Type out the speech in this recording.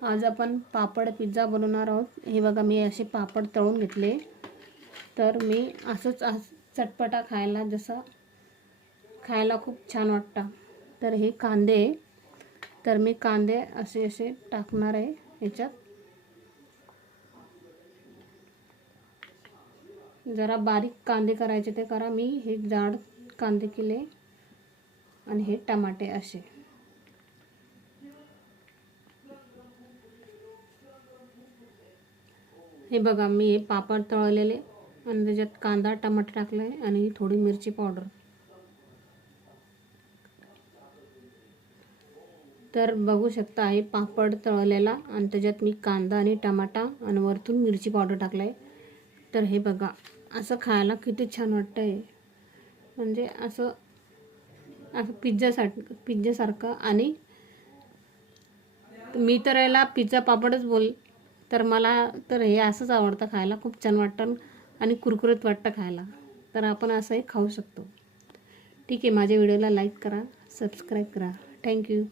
आज आपण पापड पिझ्झा बनवणार आहोत। हे बघा मी असे पापड तळून घेतले। तर मी असंच चटपटा खायला जसं खायला खूप छान वाटतं। तर हे कांदे, तर मी कांदे असे असे टाकणार आहे याच्यात। जरा बारीक कांदे करायचे ते करा, मी हे जाड कांदे केले आणि हे टमाटे असे। हे बघा मी हे पापड तळलेले आणि त्याच्यात कांदा टमाटर टाकले आणि थोडी मिरची पावडर। तर बघू शकता आहे पापड तळलेला आणि त्याच्यात मी कांदा आणि टमाटा आणि वरतून मिरची पावडर टाकलाय। तर हे बघा असं खायला किती छान वाटतंय, म्हणजे असं पिझ्झासारखं। आणि मी तर याला पिझ्झा पापडच बोल, तर मला तर हे असंच आवडतं खायला, खूप छान वाटतं आणि कुरकुरीत वाटतं खायला। तर आपण असंही खाऊ शकतो। ठीक आहे, माझ्या व्हिडिओला लाईक करा, सबस्क्राईब करा। थँक्यू।